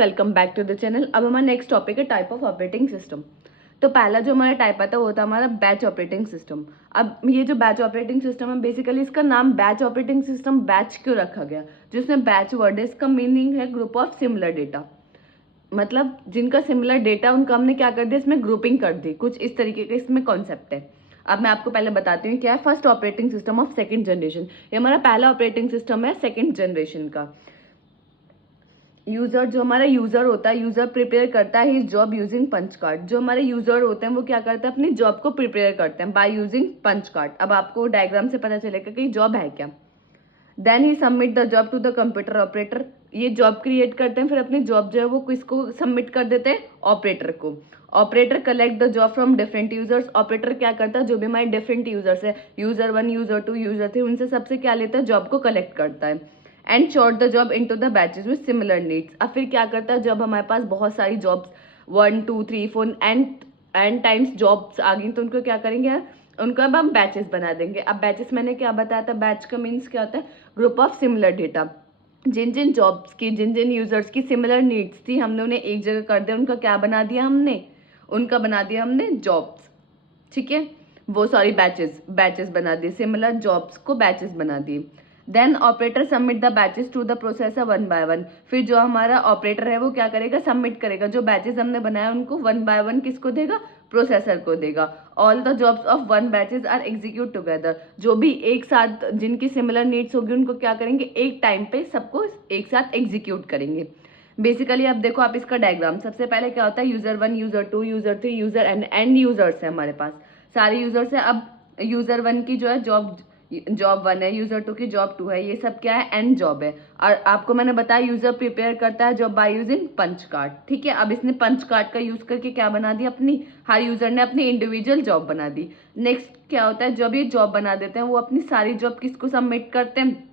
Welcome back to the channel. अब हमारा next topic है टाइप ऑफ ऑपरेटिंग सिस्टम। तो पहला जो हमारा टाइप आता है वो होता है हमारा बैच ऑपरेटिंग सिस्टम। अब ये जो बैच ऑपरेटिंग सिस्टम है, बेसिकली इसका नाम बैच ऑपरेटिंग सिस्टम बैच क्यों रखा गया? जिसमें बैच वर्ड है, इसका मीनिंग है ग्रुप ऑफ सिमिलर डेटा। मतलब जिनका सिमिलर डेटा उनका हमने क्या कर दिया, इसमें ग्रुपिंग कर दी। कुछ इस तरीके का इसमें कॉन्सेप्ट है। अब मैं आपको पहले बताती हूँ क्या है first operating system of second generation. ये हमारा पहला ऑपरेटिंग सिस्टम है सेकंड जनरेशन का। यूजर, जो हमारा यूजर होता है, यूजर प्रिपेयर करता है his job using punch card. जो हमारे यूजर होते हैं वो क्या करते हैं, अपनी जॉब को प्रिपेयर करते हैं बाय यूजिंग पंच कार्ड। अब आपको डायग्राम से पता चलेगा कि जॉब है क्या। Then he submit the job to the computer operator. ये जॉब क्रिएट करते हैं, फिर अपनी जॉब जो है वो किसको सबमिट कर देते हैं, ऑपरेटर को। Operator collect the job from different users. Operator क्या करता है, जो भी हमारे डिफरेंट यूजर्स है, यूजर 1, यूजर 2, यूजर 3, उनसे सबसे क्या लेता है, जॉब को कलेक्ट करता है। And short the job into the batches with similar needs. अब फिर क्या करता है, जब हमारे पास बहुत सारी जॉब्स 1 2 3 4 एंड टाइम्स जॉब्स आ गई, तो उनको क्या करेंगे, उनको अब हम बैचेस बना देंगे। अब बैचेस मैंने क्या बताया था, बैच का मीन्स क्या होता है, ग्रुप ऑफ सिमिलर डेटा। जिन जिन जॉब्स की, जिन जिन यूजर्स की सिमिलर नीड्स थी, हमने उन्हें एक जगह कर दिया। उनका क्या बना दिया हमने, उनका बना दिया हमने जॉब्स। ठीक है, वो सॉरी बैचेस, बैचेस बना दिए, सिमिलर जॉब्स को बैचेस बना दिए। Then operator submit the batches to the processor 1 by 1। फिर जो हमारा ऑपरेटर है वो क्या करेगा, सबमिट करेगा। जो बैचेस हमने बनाया उनको 1 by 1 किसको देगा, प्रोसेसर को देगा। All the jobs of 1 batches are execute together. जो भी एक साथ जिनकी सिमिलर नीड्स होगी उनको क्या करेंगे, एक टाइम पे सबको एक साथ एग्जीक्यूट करेंगे। बेसिकली अब देखो आप इसका डायग्राम, सबसे पहले क्या होता है, user 1, user 2, user 3, user and users है हमारे पास, सारे यूजर्स है। अब यूजर 1 की जो है जॉब 1 है, यूजर 2 की जॉब 2 है, ये सब क्या है, एंड जॉब है। और आपको मैंने बताया यूजर प्रिपेयर करता है job by using punch card. ठीक है, अब इसने पंच कार्ड का यूज करके क्या बना दिया, अपनी, हर यूजर ने अपनी इंडिविजुअल जॉब बना दी। नेक्स्ट क्या होता है, जब ये जॉब बना देते हैं वो अपनी सारी जॉब किसको सबमिट करते हैं,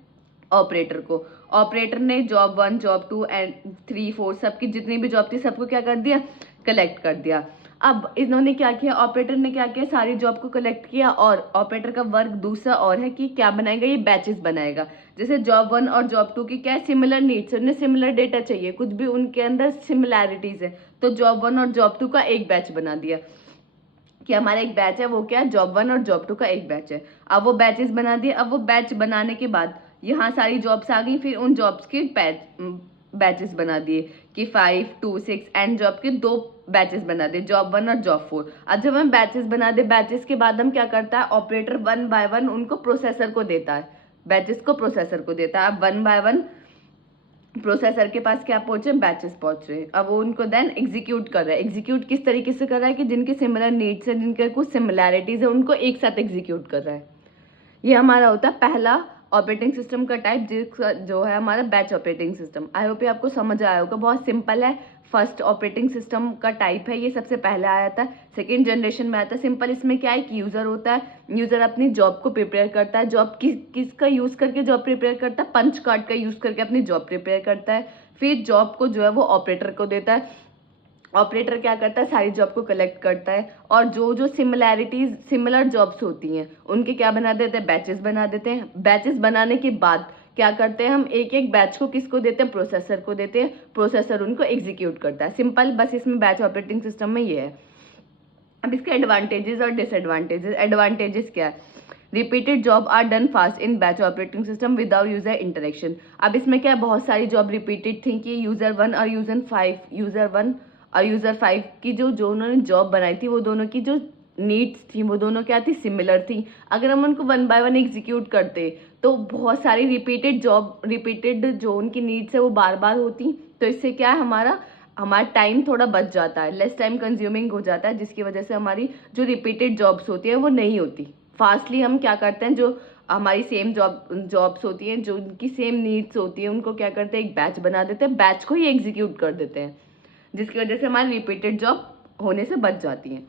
ऑपरेटर को। ऑपरेटर ने जॉब 1, जॉब 2 एंड 3 4 सबकी जितनी भी जॉब थी सबको क्या कर दिया, कलेक्ट कर दिया। अब इन्होंने क्या किया, ऑपरेटर ने क्या किया, सारी जॉब को कलेक्ट किया। और ऑपरेटर का वर्क दूसरा और है कि क्या बनाएगा, ये बैचेस बनाएगा। जैसे जॉब 1 और जॉब 2 की क्या है, सिमिलर नीड्स, उन्हें सिमिलर डेटा चाहिए, कुछ भी उनके अंदर सिमिलैरिटीज है, तो जॉब 1 और जॉब 2 का एक बैच बना दिया कि हमारा एक बैच है वो क्या है, जॉब 1 और जॉब 2 का एक बैच है। अब वो बैचेस बना दिए। अब वो बैच बनाने के बाद यहाँ सारी जॉब्स आ गई, फिर उन जॉब्स के बैचेस बना दिए कि 5 2 6 एंड जॉब के 2 बैचेस बना दिए, जॉब 1 और जॉब 4। अब जब हम बैचेस बना दे, बैचेस के बाद हम क्या करता है, ऑपरेटर 1 by 1 उनको प्रोसेसर को देता है, बैचेस को प्रोसेसर को देता है। अब 1 by 1 प्रोसेसर के पास क्या पहुंचे, बैचेस पहुंच रहे। अब वो उनको देन एग्जीक्यूट कर रहा है। एग्जीक्यूट किस तरीके से कर रहा है कि जिनके सिमिलर नीड्स है, जिनके कुछ सिमिलैरिटीज है, उनको एक साथ एग्जीक्यूट कर रहा है। ये हमारा होता है पहला ऑपरेटिंग सिस्टम का टाइप, जो है हमारा batch operating system. I hope ये आपको समझ आया होगा, बहुत सिंपल है। फर्स्ट ऑपरेटिंग सिस्टम का टाइप है, ये सबसे पहले आया था, सेकेंड जनरेशन में आया था। सिंपल इसमें क्या है कि यूजर होता है, यूजर अपनी जॉब को प्रिपेयर करता है। जॉब किसका यूज करके जॉब प्रिपेयर करता है, पंच कार्ड का यूज करके अपनी जॉब प्रिपेयर करता है। फिर जॉब को जो है वो ऑपरेटर को देता है। ऑपरेटर क्या करता है, सारी जॉब को कलेक्ट करता है, और जो जो सिमिलैरिटीज, सिमिलर जॉब्स होती हैं उनके क्या बना देते हैं, बैचेस बना देते हैं। बैचेस बनाने के बाद क्या करते हैं, हम एक एक बैच को किसको देते हैं, प्रोसेसर को देते हैं। प्रोसेसर उनको एग्जीक्यूट करता है। सिंपल, बस इसमें बैच ऑपरेटिंग सिस्टम में ये है। अब इसके एडवांटेजेस और डिसएडवांटेजेस। एडवांटेजेस क्या है, repeated job are done fast in batch operating system without user interaction. अब इसमें क्या है, बहुत सारी जॉब रिपीटेड थी कि यूजर 1 और यूजर 5 की जो उन्होंने जॉब बनाई थी, वो दोनों की जो नीड्स थी वो दोनों क्या थी, सिमिलर थी। अगर हम उनको 1 by 1 एग्जीक्यूट करते तो बहुत सारी रिपीटेड जो उनकी नीड्स है वो बार बार होती। तो इससे क्या है, हमारा टाइम थोड़ा बच जाता है, लेस टाइम कंज्यूमिंग हो जाता है, जिसकी वजह से हमारी जो रिपीटेड जॉब्स होती है वो नहीं होती। फास्टली हम क्या करते हैं, जो हमारी सेम जॉब्स होती हैं, जो उनकी सेम नीड्स होती है, उनको क्या करते हैं, एक बैच बना देते हैं, बैच को ही एग्जीक्यूट कर देते हैं, जिसकी वजह से हमारी रिपीटेड जॉब होने से बच जाती है।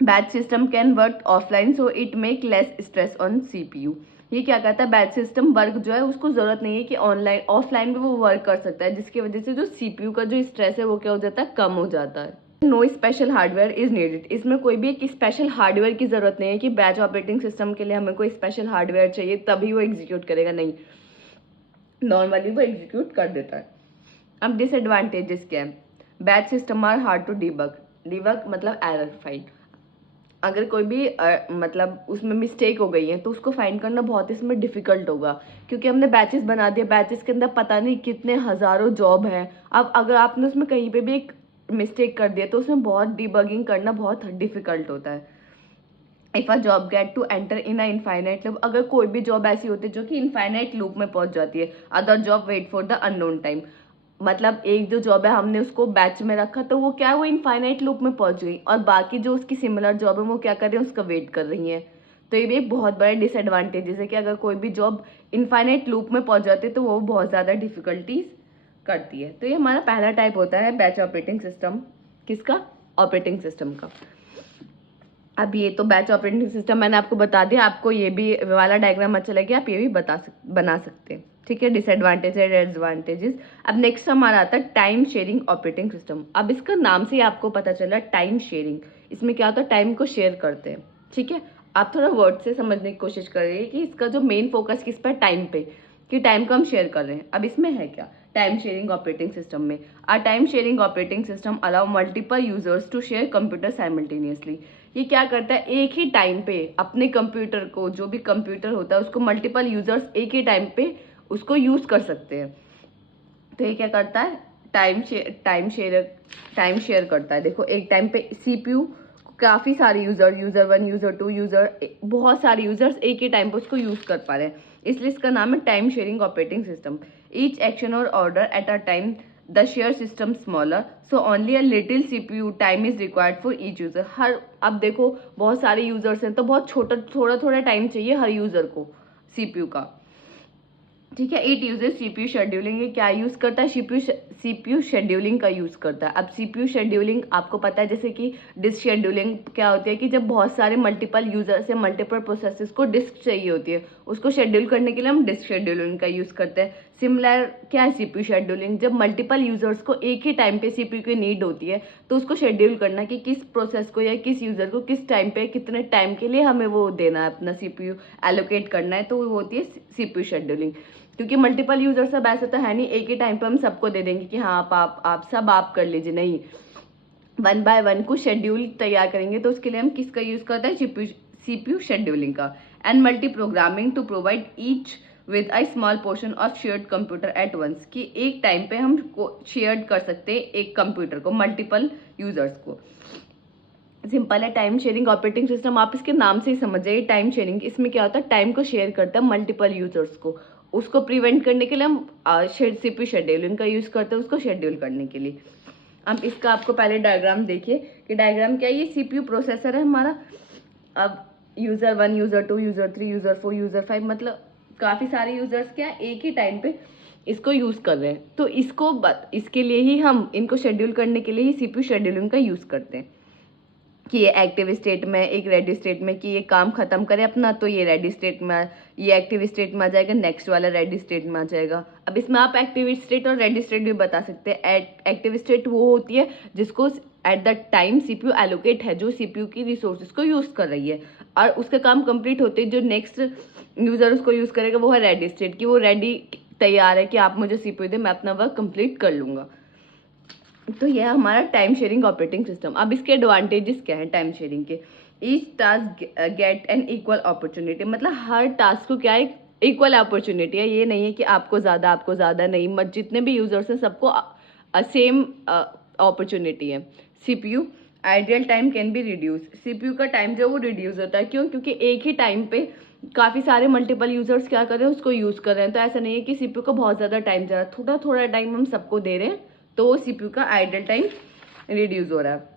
Batch system can work offline so it make less stress on CPU. ये क्या कहता है, बैच सिस्टम वर्क जो है उसको जरूरत नहीं है कि ऑनलाइन ऑफलाइन भी वो वर्क कर सकता है, जिसकी वजह से जो सीपीयू का जो स्ट्रेस है वो क्या हो जाता है, कम हो जाता है। No special hardware is needed. इसमें कोई भी एक स्पेशल हार्डवेयर की जरूरत नहीं है कि बैच ऑपरेटिंग सिस्टम के लिए हमें कोई स्पेशल हार्डवेयर चाहिए तभी वो एग्जीक्यूट करेगा, नहीं, नॉर्मली वो एग्जीक्यूट कर देता है। अब डिसएडवांटेजेस क्या है? Batch system are hard to debug. Debug मतलब एरर फाइंड। अगर कोई भी मतलब उसमें मिस्टेक हो गई है तो उसको फाइंड करना बहुत इसमें डिफिकल्ट होगा, क्योंकि हमने बैचेस बना दिए, बैचेस के अंदर पता नहीं कितने हज़ारों जॉब हैं। अब अगर आपने उसमें कहीं पे भी एक मिस्टेक कर दिया तो उसमें बहुत डिबगिंग करना बहुत डिफिकल्ट होता है। If a job get to enter in a infinite loop, अगर कोई भी जॉब ऐसी होती है जो कि इनफाइनाइट लूप में पहुंच जाती है, other job wait for the unknown time. मतलब एक जो जॉब है हमने उसको बैच में रखा तो वो क्या है, वो इनफाइनाइट लूप में पहुंच गई, और बाकी जो उसकी सिमिलर जॉब है वो क्या कर रही है, उसका वेट कर रही है। तो ये भी एक बहुत बड़ा डिसएडवांटेज है कि अगर कोई भी जॉब इनफाइनाइट लूप में पहुंच जाती है तो वो बहुत ज़्यादा डिफिकल्टीज करती है। तो ये हमारा पहला टाइप होता है बैच ऑपरेटिंग सिस्टम। किसका? ऑपरेटिंग सिस्टम का। अब ये तो बैच ऑपरेटिंग सिस्टम मैंने आपको बता दिया, आपको ये भी वाला डायग्राम अच्छा लगे आप ये भी बना सकते हैं। ठीक है, डिसएडवांटेज है, एडवांटेजेस। अब नेक्स्ट हमारा आता है टाइम शेयरिंग ऑपरेटिंग सिस्टम। अब इसका नाम से ही आपको पता चला टाइम शेयरिंग। इसमें क्या होता है, टाइम को शेयर करते हैं। ठीक है, आप थोड़ा वर्ड से समझने की कोशिश करिए कि इसका जो मेन फोकस किस पर, टाइम पे, कि टाइम को हम शेयर कर रहे हैं। अब इसमें है क्या, टाइम शेयरिंग ऑपरेटिंग सिस्टम में a time sharing operating system allow multiple users to share computer simultaneously. ये क्या करता है, एक ही टाइम पे अपने कंप्यूटर को, जो भी कंप्यूटर होता है उसको मल्टीपल यूजर्स एक ही टाइम पे उसको यूज कर सकते हैं। तो ये क्या करता है, टाइम शेयर करता है। देखो एक टाइम पे सीपीयू काफी सारे यूजर 1, यूजर 2, बहुत सारे यूजर्स एक ही टाइम पे उसको यूज कर पा रहे हैं, इसलिए इसका नाम है time sharing operating system. Each action or order at a time the share system smaller, so only a little CPU time is required for each user. अब देखो बहुत सारे यूजर्स हैं तो बहुत थोड़ा थोड़ा टाइम चाहिए हर यूजर को सीपीयू का। ठीक है, इट यूजेस सीपीयू शेड्यूलिंग। ये क्या यूज करता है, सीपीयू शेड्यूलिंग का यूज करता है। अब सीपीयू शेड्यूलिंग आपको पता है, जैसे कि डिस्क शेड्यूलिंग क्या होती है कि जब बहुत सारे मल्टीपल यूजर्स या मल्टीपल प्रोसेसेस को डिस्क चाहिए होती है, उसको शेड्यूल करने के लिए हम डिस्क शेड्यूलिंग का यूज करते हैं। सिमिलर क्या है सीपीयू शेड्यूलिंग, जब मल्टीपल यूजर्स को एक ही टाइम पे सीपीयू की नीड होती है तो उसको शेड्यूल करना कि किस प्रोसेस को या किस यूजर को किस टाइम पे कितने टाइम के लिए हमें वो देना है, अपना सीपीयू एलोकेट करना है, तो वो होती है सीपीयू शेड्यूलिंग। क्योंकि मल्टीपल यूजर सब ऐसा तो है नहीं एक ही टाइम पे हम सबको दे देंगे कि हाँ आप सब आप कर लीजिए, नहीं, वन बाय वन को शेड्यूल तैयार करेंगे। तो उसके लिए हम किसका यूज करते हैं, सीपीयू शेड्यूलिंग का। And multi programming to provide each with a small portion of shared computer at once, कि एक टाइम पे हम शेयर कर सकते हैं एक कंप्यूटर को मल्टीपल यूजर्स को। सिंपल है टाइम शेयरिंग ऑपरेटिंग सिस्टम, आप इसके नाम से ही समझ जाइए टाइम शेयरिंग। इसमें क्या होता है, टाइम को शेयर करता है मल्टीपल यूजर्स को, उसको प्रिवेंट करने के लिए हम सीपीयू शेड्यूलिंग का यूज करते हैं उसको शेड्यूल करने के लिए। अब इसका आपको पहले डायग्राम देखिए कि डायग्राम क्या है, ये सीपीयू प्रोसेसर है हमारा। अब user 1, user 2, user 3, user 4, user 5, मतलब काफी सारे यूजर्स क्या एक ही टाइम पे इसको यूज कर रहे हैं। तो इसके लिए ही हम इनको शेड्यूल करने के लिए ही सीपीयू शेड्यूलिंग का यूज करते हैं कि ये एक्टिव स्टेट में, एक रेडी स्टेट में, कि ये काम खत्म करे अपना तो ये रेडी स्टेट में, ये एक्टिव स्टेट में आ जाएगा, नेक्स्ट वाला रेडी स्टेट में आ जाएगा। अब इसमें आप एक्टिव स्टेट और रेडी स्टेट भी बता सकते हैं। एक्टिव स्टेट वो होती है जिसको at the time CPU allocate है, जो सीपीयू की रिसोर्सेज को यूज कर रही है, और उसका काम कंप्लीट होते जो नेक्स्ट यूजर उसको यूज करेगा वो है रेडी स्टेट, की वो रेडी तैयार है कि आप मुझे सीपीयू दे, मैं अपना वर्क कंप्लीट कर लूंगा। तो यह हमारा टाइम शेयरिंग ऑपरेटिंग सिस्टम। अब इसके एडवांटेजेस क्या है टाइम शेयरिंग के, each task get an equal opportunity, मतलब हर टास्क को क्या है, इक्वल अपॉर्चुनिटी है। ये नहीं है कि आपको ज़्यादा नहीं, मत जितने भी यूजर्स हैं सबको सेम अपॉर्चुनिटी है। CPU ideal time can be reduce, CPU का टाइम जो वो रिड्यूस होता है, क्यों, क्योंकि एक ही टाइम पे काफ़ी सारे मल्टीपल यूजर्स क्या कर रहे हैं, उसको यूज़ कर रहे हैं। तो ऐसा नहीं है कि सीपीयू को बहुत ज़्यादा टाइम जा रहा है, थोड़ा थोड़ा टाइम हम सबको दे रहे हैं, तो सीपीयू का आइडल टाइम रिड्यूस हो रहा है।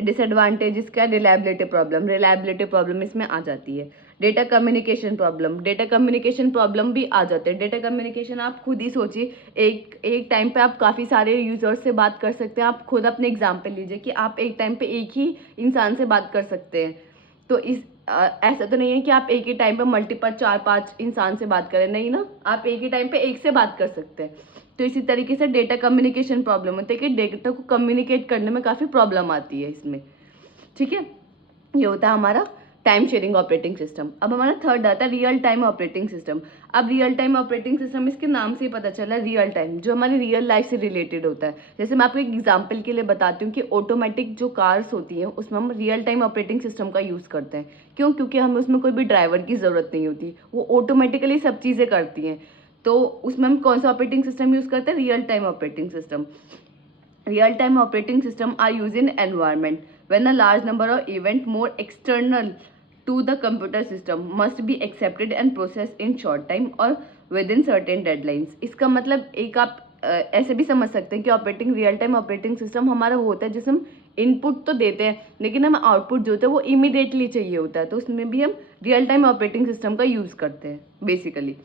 डिसएडवांटेजेस क्या, रिलायबिलिटी प्रॉब्लम इसमें आ जाती है। डेटा कम्युनिकेशन प्रॉब्लम भी आ जाते हैं। डेटा कम्युनिकेशन आप खुद ही सोचिए, एक टाइम पे आप काफ़ी सारे यूजर्स से बात कर सकते हैं। आप खुद अपने एग्जाम्पल लीजिए कि आप एक टाइम पे एक ही इंसान से बात कर सकते हैं। तो ऐसा तो नहीं है कि आप एक ही टाइम पे मल्टीपल 4-5 इंसान से बात करें, नहीं ना, आप एक ही टाइम पे एक से बात कर सकते हैं। तो इसी तरीके से डेटा कम्युनिकेशन प्रॉब्लम होता है कि डेटा को कम्युनिकेट करने में काफ़ी प्रॉब्लम आती है इसमें। ठीक है, ये होता है हमारा टाइम शेयरिंग ऑपरेटिंग सिस्टम। अब हमारा थर्ड आता है रियल टाइम ऑपरेटिंग सिस्टम। अब रियल टाइम ऑपरेटिंग सिस्टम इसके नाम से ही पता चला, रियल टाइम, जो हमारी रियल लाइफ से रिलेटेड होता है। जैसे मैं आपको एक एग्जांपल के लिए बताती हूँ कि ऑटोमेटिक जो कार्स होती हैं उसमें हम रियल टाइम ऑपरेटिंग सिस्टम का यूज़ करते हैं। क्यों? क्योंकि हमें उसमें कोई भी ड्राइवर की ज़रूरत नहीं होती, वो ऑटोमेटिकली सब चीज़ें करती हैं। तो उसमें हम कौन सा ऑपरेटिंग सिस्टम यूज़ करते हैं? Real time operating system. Real time operating system are used in environment when a large number of event more external to the computer system must be accepted and processed in short time or within certain deadlines। इसका मतलब एक आप ऐसे भी समझ सकते हैं कि operating real time operating system हमारा वो होता है जिसमें हम इनपुट तो देते हैं लेकिन हमें आउटपुट जो होता है वो इमीडिएटली चाहिए होता है, तो उसमें भी हम रियल टाइम ऑपरेटिंग सिस्टम का यूज़ करते हैं। बेसिकली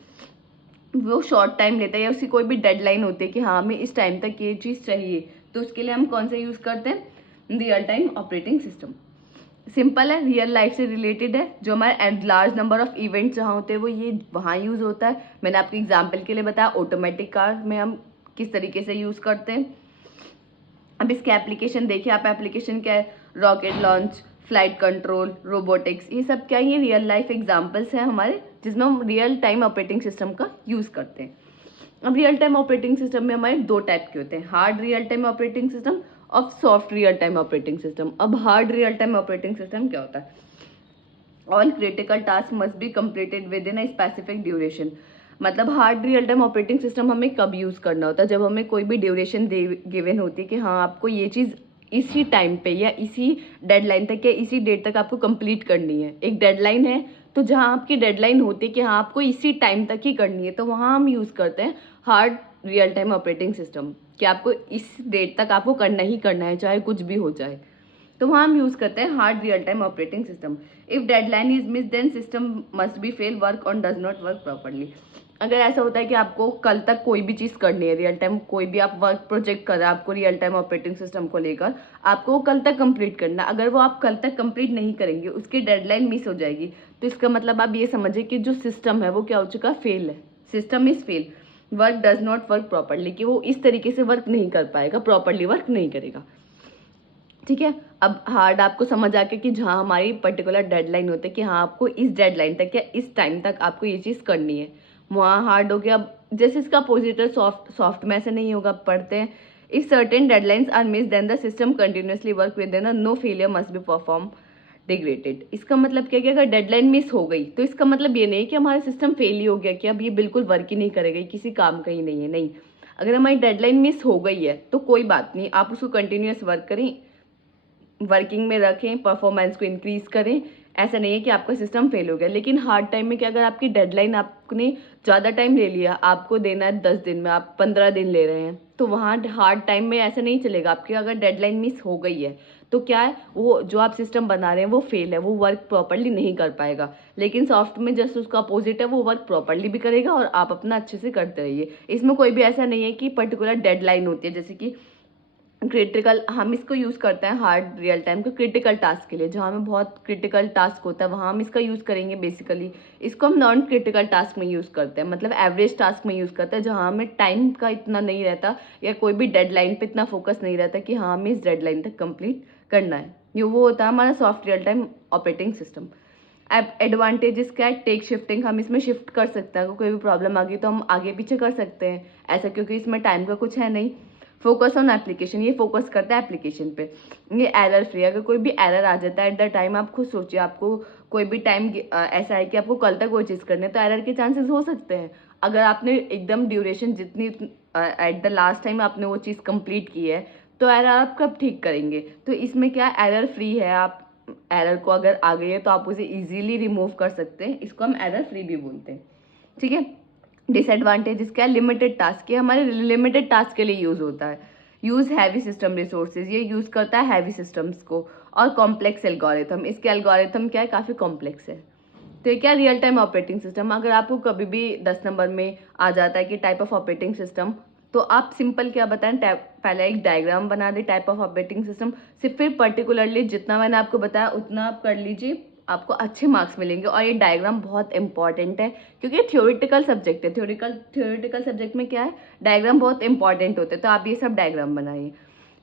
वो शॉर्ट टाइम लेता है या उसकी कोई भी डेडलाइन होती है कि हाँ हमें इस टाइम तक ये चीज़ चाहिए, तो उसके लिए हम कौन सा यूज़ करते हैं? Real time operating system. Simple है, रियल लाइफ से रिलेटेड है। जो हमारे लार्ज नंबर ऑफ इवेंट्स जहाँ होते हैं वो ये वहाँ यूज़ होता है। मैंने आपको एग्जाम्पल के लिए बताया ऑटोमेटिक कार में हम किस तरीके से यूज़ करते हैं। अब इसके एप्लीकेशन देखिए आप, एप्लीकेशन क्या है? Rocket launch, flight control, robotics, ये सब क्या है? ये रियल लाइफ एग्जाम्पल्स हैं हमारे जिसमें हम रियल टाइम ऑपरेटिंग सिस्टम का यूज़ करते हैं। अब रियल टाइम ऑपरेटिंग सिस्टम में हमारे दो टाइप के होते हैं, hard real time operating system और soft real time operating system. अब hard real time operating system क्या होता है? All critical task must be completed within a specific duration. मतलब hard real time operating system हमें कब use करना होता है? जब हमें कोई भी ड्यूरेशन गिवन होती है कि हाँ आपको ये चीज़ इसी टाइम पे या इसी डेडलाइन तक या इसी डेट तक आपको कंप्लीट करनी है। एक डेडलाइन है तो जहाँ आपकी डेडलाइन होती है कि हाँ आपको इसी टाइम तक ही करनी है, तो वहाँ हम यूज़ करते हैं hard real time operating system कि आपको इस डेट तक आपको करना ही करना है चाहे कुछ भी हो जाए, तो वहाँ हम यूज़ करते हैं hard real time operating system. If deadline is miss then system must be fail, work on does not work properly. अगर ऐसा होता है कि आपको कल तक कोई भी चीज़ करनी है, रियल टाइम कोई भी आप वर्क प्रोजेक्ट कर रहे हैं आपको रियल टाइम ऑपरेटिंग सिस्टम को लेकर, आपको वो कल तक कंप्लीट करना, अगर वो आप कल तक कंप्लीट नहीं करेंगे, उसकी डेडलाइन मिस हो जाएगी, तो इसका मतलब आप ये समझिए कि जो सिस्टम है वो क्या हो चुका है? फेल है। System is fail, work does not work properly, कि वो इस तरीके से वर्क नहीं कर पाएगा, प्रॉपरली वर्क नहीं करेगा। ठीक है, अब हार्ड आपको समझ आ गया कि जहाँ हमारी पर्टिकुलर डेडलाइन होती है कि हाँ आपको इस डेडलाइन तक या इस टाइम तक आपको ये चीज़ करनी है, वहाँ हार्ड हो गया। अब जैसे इसका अपोजिट है सॉफ्ट में ऐसे नहीं होगा, पढ़ते हैं if certain deadlines are miss then the system continuously work with in no failure must be perform degraded. इसका मतलब क्या कि अगर डेडलाइन मिस हो गई तो इसका मतलब ये नहीं कि हमारा सिस्टम फेल ही हो गया कि अब ये बिल्कुल वर्क ही नहीं करेगा, किसी काम का ही नहीं है, नहीं। अगर हमारी डेडलाइन मिस हो गई है तो कोई बात नहीं, आप उसको कंटिन्यूस वर्क करें, वर्किंग में रखें, परफॉर्मेंस को इंक्रीज करें। ऐसा नहीं है कि आपका सिस्टम फेल हो गया। लेकिन हार्ड टाइम में क्या, अगर आपकी डेडलाइन आपने ज़्यादा टाइम ले लिया, आपको देना है 10 दिन में, आप 15 दिन ले रहे हैं, तो वहाँ हार्ड टाइम में ऐसा नहीं चलेगा। आपकी अगर डेडलाइन मिस हो गई है तो क्या है, वो जो आप सिस्टम बना रहे हैं वो फेल है, वो वर्क प्रॉपरली नहीं कर पाएगा। लेकिन सॉफ्ट में जस्ट उसका अपोजिट है, वो वर्क प्रॉपरली भी करेगा और आप अपना अच्छे से करते रहिए। इसमें कोई भी ऐसा नहीं है कि पर्टिकुलर डेडलाइन होती है, जैसे कि क्रिटिकल, हम इसको यूज़ करते हैं हार्ड रियल टाइम को क्रिटिकल टास्क के लिए, जहाँ हमें बहुत क्रिटिकल टास्क होता है वहाँ हम इसका यूज़ करेंगे। बेसिकली इसको हम नॉन क्रिटिकल टास्क में यूज़ करते हैं, मतलब एवरेज टास्क में यूज़ करते हैं, जहाँ हमें टाइम का इतना नहीं रहता या कोई भी डेडलाइन पे इतना फोकस नहीं रहता कि हाँ हमें इस डेडलाइन तक कंप्लीट करना है। ये वो होता है हमारा soft real time operating system. Advantages क्या है? टेक शिफ्टिंग, हम इसमें शिफ्ट कर सकते हैं, अगर कोई भी प्रॉब्लम आ गई तो हम आगे पीछे कर सकते हैं ऐसा, क्योंकि इसमें टाइम का कुछ है नहीं। फोकस ऑन एप्लीकेशन, ये फोकस करता है एप्लीकेशन पे। ये एरर फ्री, अगर कोई भी एरर आ जाता है एट द टाइम, आप खुद सोचिए, आपको कोई भी टाइम ऐसा है कि आपको कल तक वो चीज़ करनी है, तो एरर के चांसेस हो सकते हैं। अगर आपने एकदम ड्यूरेशन जितनी एट द लास्ट टाइम आपने वो चीज़ कंप्लीट की है, तो एरर आप कब ठीक करेंगे? तो इसमें क्या एरर फ्री है, आप एरर को अगर आ गई है तो आप उसे इजीली रिमूव कर सकते हैं, इसको हम एरर फ्री भी बोलते हैं। ठीक है, डिसएडवांटेज क्या है? लिमिटेड टास्क, ये हमारे लिमिटेड टास्क के लिए यूज़ होता है। यूज़ हैवी सिस्टम रिसोर्सेज, ये यूज़ करता है हैवी सिस्टम्स को। और कॉम्प्लेक्स एल्गोरिथम, इसके एल्गोरिथम क्या है? काफ़ी कॉम्प्लेक्स है। तो ये क्या, रियल टाइम ऑपरेटिंग सिस्टम। अगर आपको कभी भी 10 नंबर में आ जाता है कि टाइप ऑफ ऑपरेटिंग सिस्टम, तो आप सिंपल क्या बताएं, पहले एक डायग्राम बना दे टाइप ऑफ ऑपरेटिंग सिस्टम, फिर पर्टिकुलरली जितना मैंने आपको बताया उतना आप कर लीजिए, आपको अच्छे मार्क्स मिलेंगे। और ये डायग्राम बहुत इंपॉर्टेंट है क्योंकि थ्योरेटिकल सब्जेक्ट है। थ्योरेटिकल सब्जेक्ट में क्या है, डायग्राम बहुत इंपॉर्टेंट होते हैं, तो आप ये सब डायग्राम बनाइए।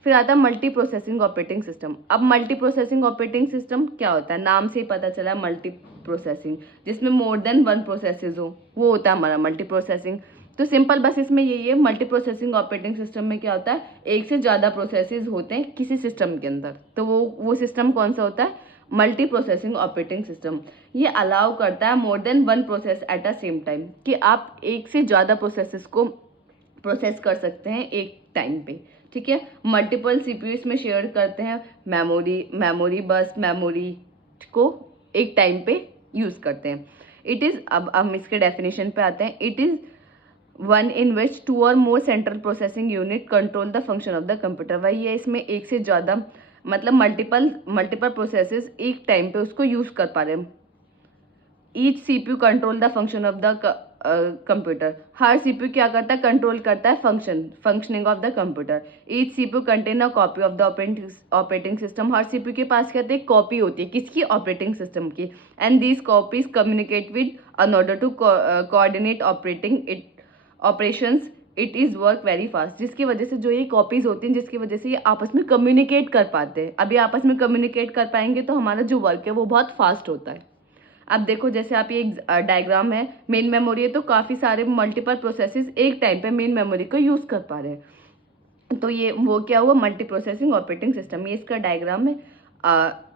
फिर आता है मल्टी प्रोसेसिंग ऑपरेटिंग सिस्टम। अब मल्टी प्रोसेसिंग ऑपरेटिंग सिस्टम क्या होता है, नाम से ही पता चला मल्टी प्रोसेसिंग, जिसमें मोर देन वन प्रोसेसेस हो, वो होता है हमारा मल्टी प्रोसेसिंग। तो सिंपल बस इसमें यही है, मल्टी प्रोसेसिंग ऑपरेटिंग सिस्टम में क्या होता है, एक से ज़्यादा प्रोसेसेस होते हैं किसी सिस्टम के अंदर। तो वो सिस्टम कौन सा होता है, मल्टी प्रोसेसिंग ऑपरेटिंग सिस्टम। ये अलाउ करता है more than one process at a same time, कि आप एक से ज़्यादा प्रोसेसेस को प्रोसेस कर सकते हैं एक टाइम पे। ठीक है, मल्टीपल सीपीयू इसमें शेयर करते हैं, मेमोरी बस मेमोरी को एक टाइम पे यूज करते हैं। इट इज, अब हम इसके डेफिनेशन पे आते हैं। It is one in which two or more central processing unit control the function of the computer. वही है, इसमें एक से ज़्यादा मतलब मल्टीपल प्रोसेसेस एक टाइम पे उसको यूज कर पा रहे हैं। Each CPU control the function of the computer. हर सीपीयू क्या करता है, कंट्रोल करता है functioning of the computer. Each CPU contain a copy of the operating system. हर सीपीयू के पास क्या होती है, कॉपी होती है, किसकी, ऑपरेटिंग सिस्टम की। And these copies communicate with in order to coordinate operations it is work very fast. जिसकी वजह से जो ये कॉपीज होती हैं, जिसकी वजह से ये आपस में कम्युनिकेट कर पाते हैं। अभी आपस में कम्युनिकेट कर पाएंगे तो हमारा जो वर्क है वो बहुत फास्ट होता है। अब देखो, जैसे आप ये एक डायग्राम है, मेन मेमोरी है, तो काफ़ी सारे मल्टीपल प्रोसेसेस एक टाइम पे मेन मेमोरी को यूज़ कर पा रहे हैं। तो ये वो क्या हुआ, मल्टी प्रोसेसिंग ऑपरेटिंग सिस्टम। ये इसका डायग्राम है।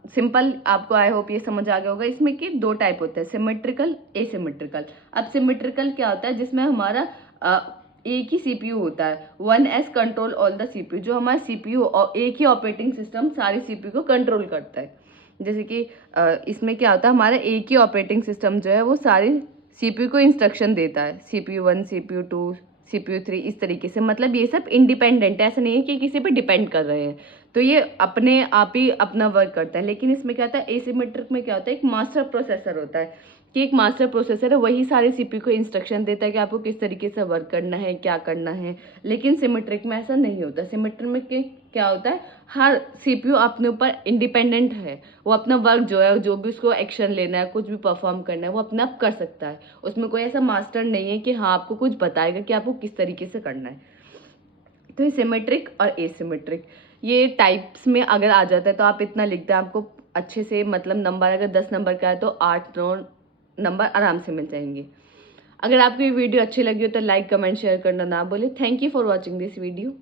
सिंपल, आपको आई होप ये समझ आ गया होगा। इसमें कि दो टाइप होते हैं, सिमेट्रिकल, एसिमेट्रिकल। अब सिमेट्रिकल क्या होता है, जिसमें हमारा एक ही सीपीयू होता है, one S control all the CPU. जो हमारा सीपीयू और एक ही ऑपरेटिंग सिस्टम सारी सीपीयू को कंट्रोल करता है। जैसे कि इसमें क्या होता है, हमारा एक ही ऑपरेटिंग सिस्टम जो है वो सारी सीपीयू को इंस्ट्रक्शन देता है, सीपीयू 1, सीपीयू 2, सीपीयू 3, इस तरीके से। मतलब ये सब इंडिपेंडेंट है, ऐसा नहीं है कि किसी पे डिपेंड कर रहे हैं। तो ये अपने आप ही अपना वर्क करता है। लेकिन इसमें क्या होता है, एसिमेट्रिक में क्या होता है, एक मास्टर प्रोसेसर होता है, कि एक मास्टर प्रोसेसर है, वही सारे सीपीयू को इंस्ट्रक्शन देता है कि आपको किस तरीके से वर्क करना है, क्या करना है। लेकिन सिमेट्रिक में ऐसा नहीं होता। सिमेट्रिक में क्या होता है, हर सीपीयू अपने ऊपर इंडिपेंडेंट है, वो अपना वर्क जो है, जो भी उसको एक्शन लेना है, कुछ भी परफॉर्म करना है, वो अपने आप कर सकता है। उसमें कोई ऐसा मास्टर नहीं है कि हाँ आपको कुछ बताएगा कि आपको किस तरीके से करना है। तो ये सिमेट्रिक और एसिमेट्रिक, ये टाइप्स में अगर आ जाता है तो आप इतना लिखते हैं, आपको अच्छे से मतलब नंबर अगर 10 नंबर का है तो 8-9 नंबर आराम से मिल जाएंगे। अगर आपको ये वीडियो अच्छी लगी हो तो लाइक कमेंट शेयर करना ना भूलें। Thank you for watching this video.